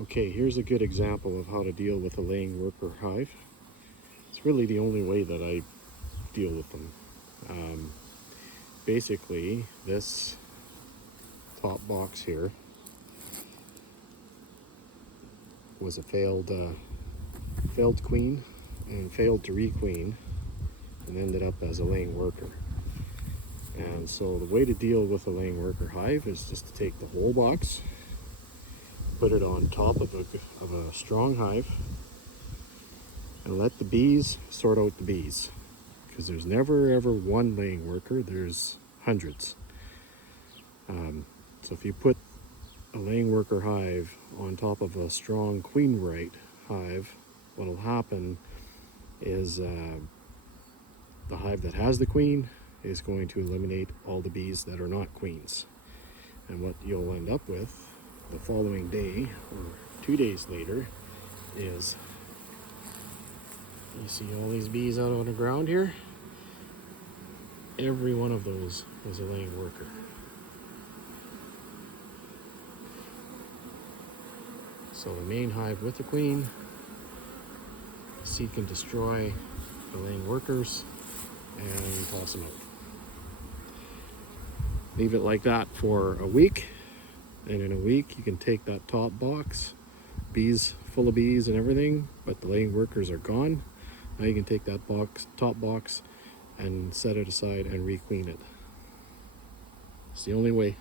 Okay, here's a good example of how to deal with a laying worker hive. It's really the only way that I deal with them. Basically, this top box here was a failed queen and failed to requeen and ended up as a laying worker. And so the way to deal with a laying worker hive is just to take the whole box, put it on top of a strong hive, and let the bees sort out the bees. Because there's never ever one laying worker, there's hundreds. So if you put a laying worker hive on top of a strong queen right hive, what'll happen is the hive that has the queen is going to eliminate all the bees that are not queens. And what you'll end up with the following day or 2 days later is, you see all these bees out on the ground here? Every one of those is a laying worker. So the main hive with the queen, seek and destroy the laying workers and toss them out. Leave it like that for a week, and in a week you can take that top box, bees full of bees and everything, but the laying workers are gone. Now you can take that top box and set it aside and requeen it. It's the only way.